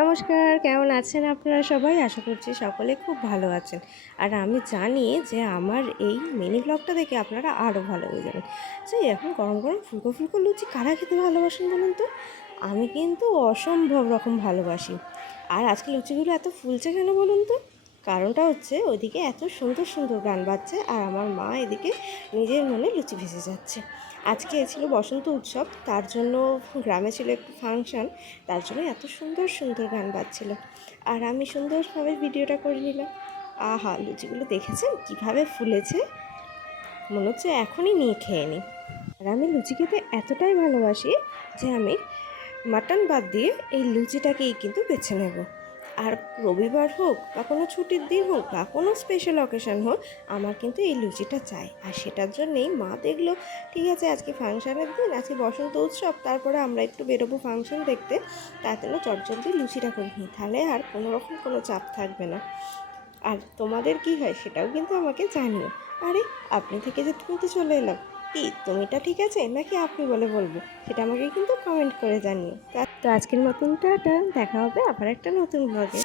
নমস্কার, কেমন আছেন আপনারা সবাই? আশা করছি সকলে খুব ভালো আছেন। আর আমি জানি যে আমার এই মিনি ব্লগটা দেখে আপনারা আরও ভালো হয়ে যাবেন। যে এখন গরম গরম ফুলকো ফুলকো লুচি কারা খেতে ভালোবাসেন বলুন তো? আমি কিন্তু অসম্ভব রকম ভালোবাসি। আর আজকে লুচিগুলো এত ফুলছে কেন বলুন তো? কারণটা হচ্ছে ওইদিকে এত সুন্দর সুন্দর গান বাজছে আর আমার মা এদিকে নিজের মনে লুচি ভেজে যাচ্ছে। আজকে ছিল বসন্ত উৎসব, তার জন্য গ্রামে ছিল একটু ফাংশন, তার জন্য এত সুন্দর সুন্দর গান বাজছিল আর আমি সুন্দরভাবে ভিডিওটা করে নিলাম। আহা, লুচিগুলো দেখেছেন কীভাবে ফুলেছে, মনে হচ্ছে এখনই নিয়ে খেয়ে নিই। আর আমি লুচি খেতে এতটাই ভালোবাসি যে আমি মাটন বাদ দিয়ে এই লুচিটাকেই কিন্তু বেছে নেব। আর রবিবার হোক বা কোনো ছুটির দিন হোক বা কোনো স্পেশাল অকেশান হোক, আমার কিন্তু এই লুচিটা চাই। আর সেটার জন্যেই মা দেখলো ঠিক আছে আজকে ফাংশানের দিন, আজকে বসন্ত উৎসব, তারপরে আমরা একটু বেরোবো ফাংশন দেখতে, তার জন্য চটজলদি লুচিটা করে নিই, তাহলে আর কোনো রকম কোনো চাপ থাকবে না। আর তোমাদের কি হয় সেটাও কিন্তু আমাকে জানিও। আরে, আপনি থেকে যে তুমিতে চলে এলাম, কি তুমিটা ঠিক আছে নাকি আপনি বলে বলবো, সেটা আমাকে কিন্তু কমেন্ট করে জানিও। তো আজকের মতন টাটা, দেখা হবে আবার একটা নতুন ব্লগে।